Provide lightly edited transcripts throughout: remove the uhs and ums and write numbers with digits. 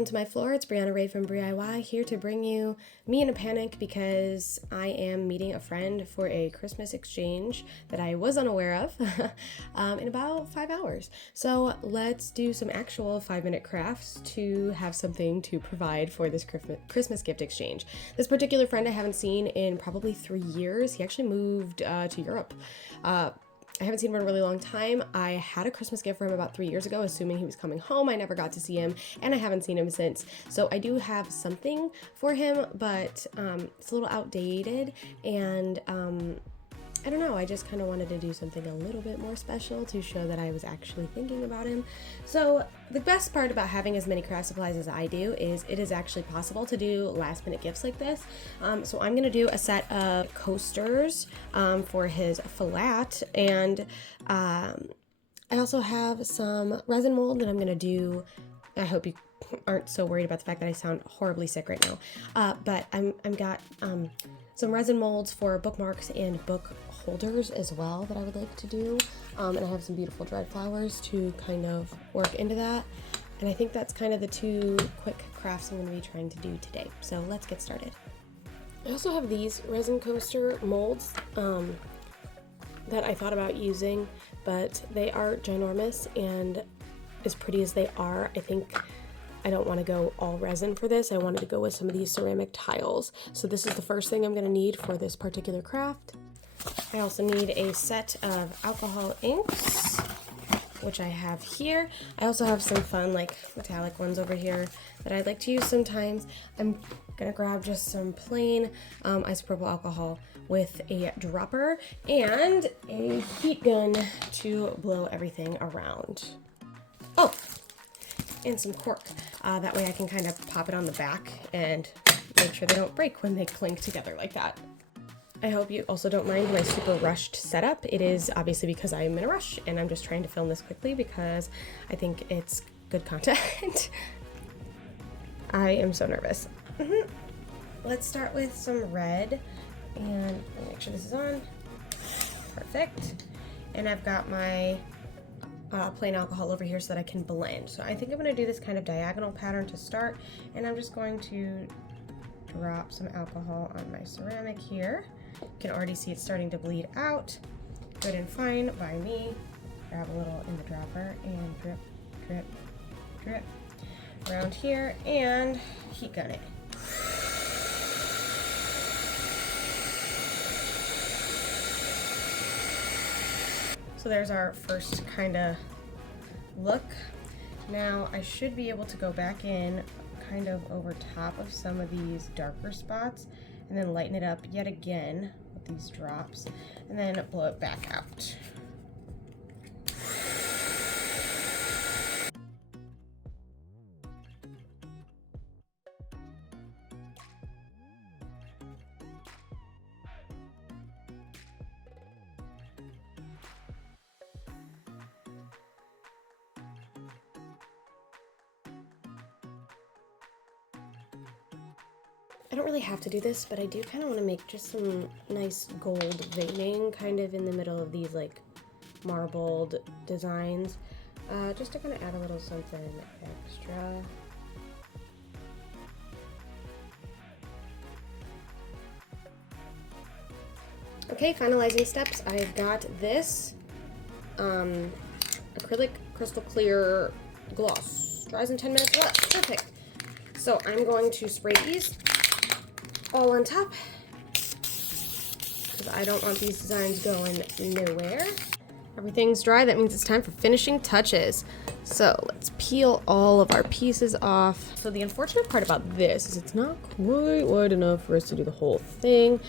welcome to my floor. It's Brianna Rae from BriIY here to bring you me in a panic because I am meeting a friend for a Christmas exchange that I was unaware of in about 5 hours. So let's do some actual 5-minute crafts to have something to provide for this Christmas gift exchange. This particular friend I haven't seen in probably 3 years. He actually moved to Europe. I haven't seen him in a really long time. I had a Christmas gift for him about 3 years ago, assuming he was coming home. I never got to see him, and I haven't seen him since. So I do have something for him, but it's a little outdated, and I don't know, I just kind of wanted to do something a little bit more special to show that I was actually thinking about him. So the best part about having as many craft supplies as I do is it is actually possible to do last minute gifts like this. So I'm gonna do a set of coasters for his flat, and I also have some resin mold that I'm gonna do. I hope you aren't so worried about the fact that I sound horribly sick right now, but I'm got some resin molds for bookmarks and book holders as well that I would like to do, and I have some beautiful dried flowers to kind of work into that, and I think that's kind of the 2 quick crafts I'm going to be trying to do today. So let's get started. I also have these resin coaster molds that I thought about using, but they are ginormous, and as pretty as they are, I think I don't want to go all resin for this. I wanted to go with some of these ceramic tiles. So this is the first thing I'm going to need for this particular craft. I also need a set of alcohol inks, which I have here. I also have some fun like metallic ones over here that I like to use sometimes. I'm going to grab just some plain isopropyl alcohol with a dropper and a heat gun to blow everything around. Oh! And some cork. That way I can kind of pop it on the back and make sure they don't break when they clink together like that. I hope you also don't mind my super rushed setup. It is obviously because I am in a rush and I'm just trying to film this quickly because I think it's good content. I am so nervous. Let's start with some red, and make sure this is on. Perfect. And I've got my plain alcohol over here so that I can blend. So I think I'm going to do this kind of diagonal pattern to start, and I'm just going to drop some alcohol on my ceramic here. You can already see it's starting to bleed out. Good and fine by me. Grab a little in the dropper and drip, drip, drip around here and heat gun it. So there's our first kind of look. Now I should be able to go back in kind of over top of some of these darker spots and then lighten it up yet again with these drops and then blow it back out. I don't really have to do this, but I do kind of want to make just some nice gold veining kind of in the middle of these like marbled designs, just to kind of add a little something extra. Okay, finalizing steps. I've got this acrylic crystal clear gloss. Dries in 10 minutes or less. Perfect. So I'm going to spray these all on top because I don't want these designs going nowhere. Everything's dry. That means it's time for finishing touches. So let's peel all of our pieces off. So the unfortunate part about this is it's not quite wide enough for us to do the whole thing.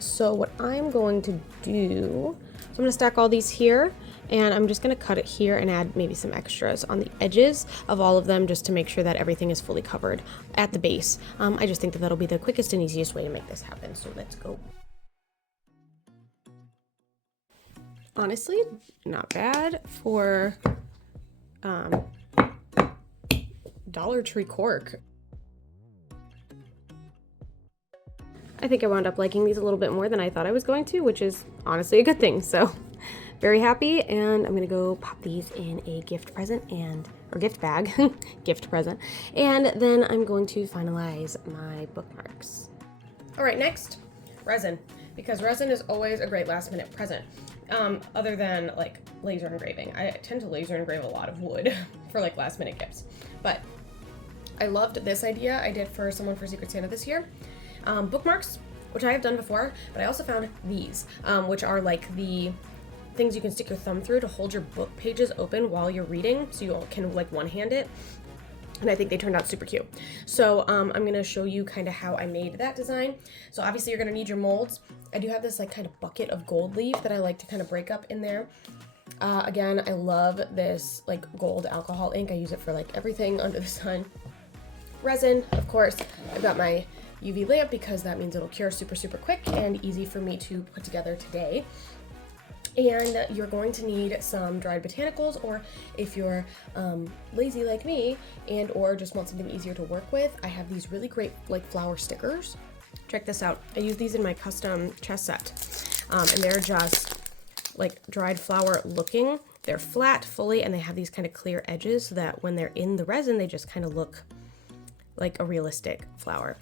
So what I'm going to do, so I'm going to stack all these here, and I'm just going to cut it here and add maybe some extras on the edges of all of them just to make sure that everything is fully covered at the base. I just think that that'll be the quickest and easiest way to make this happen. So let's go. Honestly, not bad for Dollar Tree cork. I think I wound up liking these a little bit more than I thought I was going to, which is honestly a good thing. So very happy, and I'm gonna go pop these in a gift present and or gift bag, gift present. And then I'm going to finalize my bookmarks. All right, next, resin, because resin is always a great last minute present. Other than like laser engraving. I tend to laser engrave a lot of wood for like last minute gifts. But I loved this idea I did for someone for Secret Santa this year. Bookmarks, which I have done before, but I also found these, which are like the things you can stick your thumb through to hold your book pages open while you're reading, so you can like one-hand it. And I think they turned out super cute. So I'm gonna show you kind of how I made that design. So obviously you're gonna need your molds. I do have this like kind of bucket of gold leaf that I like to kind of break up in there. Again, I love this like gold alcohol ink. I use it for like everything under the sun. Resin, of course. I've got my UV lamp because that means it'll cure super, super quick and easy for me to put together today. And you're going to need some dried botanicals, or if you're lazy like me and or just want something easier to work with, I have these really great like flower stickers. Check this out. I use these in my custom chest set, and they're just like dried flower looking. They're flat fully, and they have these kind of clear edges so that when they're in the resin, they just kind of look like a realistic flower.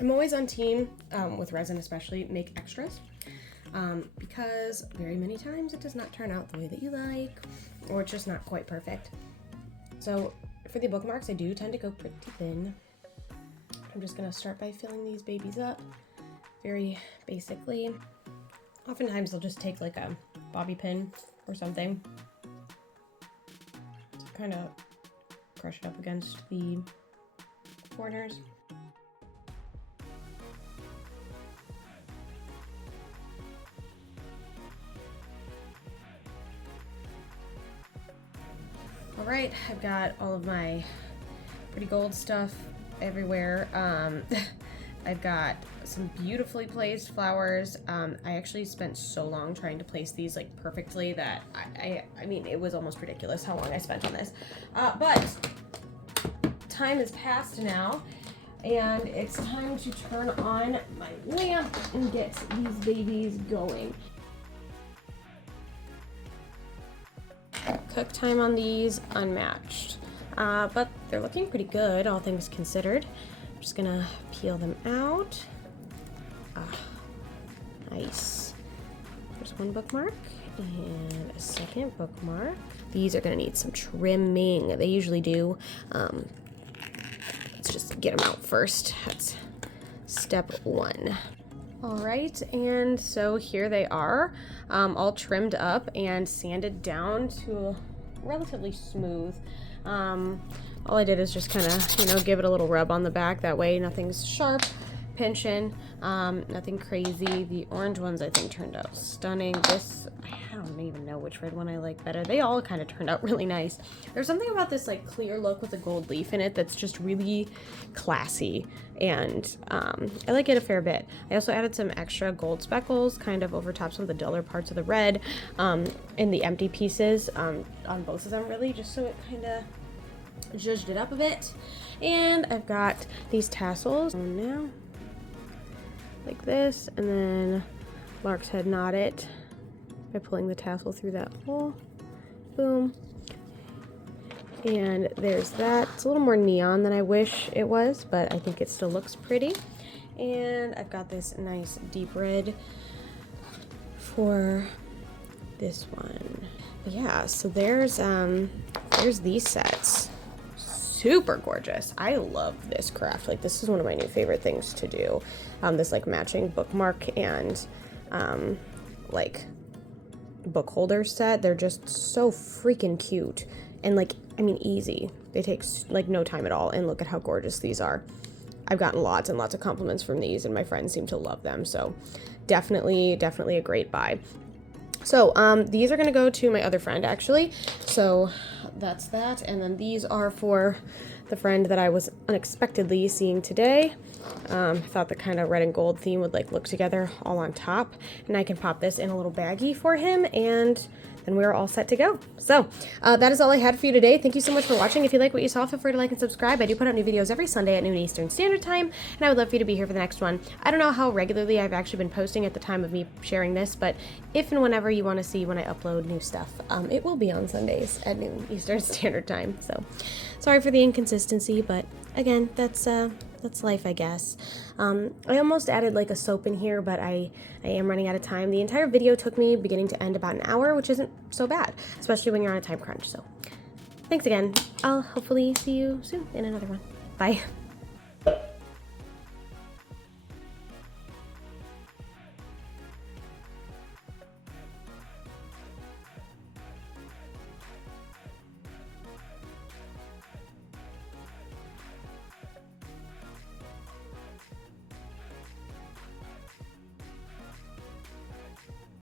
I'm always on team with resin, especially make extras. Because very many times it does not turn out the way that you like, or it's just not quite perfect. So for the bookmarks, I do tend to go pretty thin. I'm just gonna start by filling these babies up very basically. Oftentimes I'll just take like a bobby pin or something to kind of crush it up against the corners. All right, I've got all of my pretty gold stuff everywhere. I've got some beautifully placed flowers. I actually spent so long trying to place these like perfectly that I mean, it was almost ridiculous how long I spent on this. But time has passed now, and it's time to turn on my lamp and get these babies going. Cook time on these, unmatched. But they're looking pretty good, all things considered. I'm just gonna peel them out. Nice. There's one bookmark and a second bookmark. These are gonna need some trimming. They usually do. Let's just get them out first. That's step one. All right, and so here they are, all trimmed up and sanded down to relatively smooth. All I did is just kind of, give it a little rub on the back. That way nothing's sharp, pinching, nothing crazy. The orange ones I think turned out stunning. This, I don't even know which red one I like better. They all kind of turned out really nice. There's something about this like clear look with a gold leaf in it that's just really classy, and I like it a fair bit. I also added some extra gold speckles kind of over top some of the duller parts of the red in the empty pieces on both of them, really, just so it kind of zhuzhed it up a bit. And I've got these tassels on now like this, and then Lark's head knot it by pulling the tassel through that hole. Boom. And there's that. It's a little more neon than I wish it was, but I think it still looks pretty. And I've got this nice deep red for this one. Yeah, so there's these sets. Super gorgeous. I love this craft. Like, this is one of my new favorite things to do. This like matching bookmark and like book holder set. They're just so freaking cute and like, I mean, easy. They take like no time at all, and look at how gorgeous these are. I've gotten lots and lots of compliments from these, and my friends seem to love them, so definitely a great buy. So these are gonna go to my other friend, actually, so that's that. And then these are for the friend that I was unexpectedly seeing today. I thought the kind of red and gold theme would like look together all on top, and I can pop this in a little baggie for him, and then we're all set to go. So that is all I had for you today. Thank you so much for watching. If you like what you saw, feel free to like and subscribe. I do put out new videos every Sunday at noon Eastern Standard Time, and I would love for you to be here for the next one. I don't know how regularly I've actually been posting at the time of me sharing this, but if and whenever you want to see when I upload new stuff, it will be on Sundays at noon Eastern Standard Time. So sorry for the inconsistency, but again, that's life, I guess. I almost added like a soap in here, but I am running out of time. The entire video took me beginning to end about an hour, which isn't so bad, especially when you're on a time crunch. So thanks again. I'll hopefully see you soon in another one. Bye.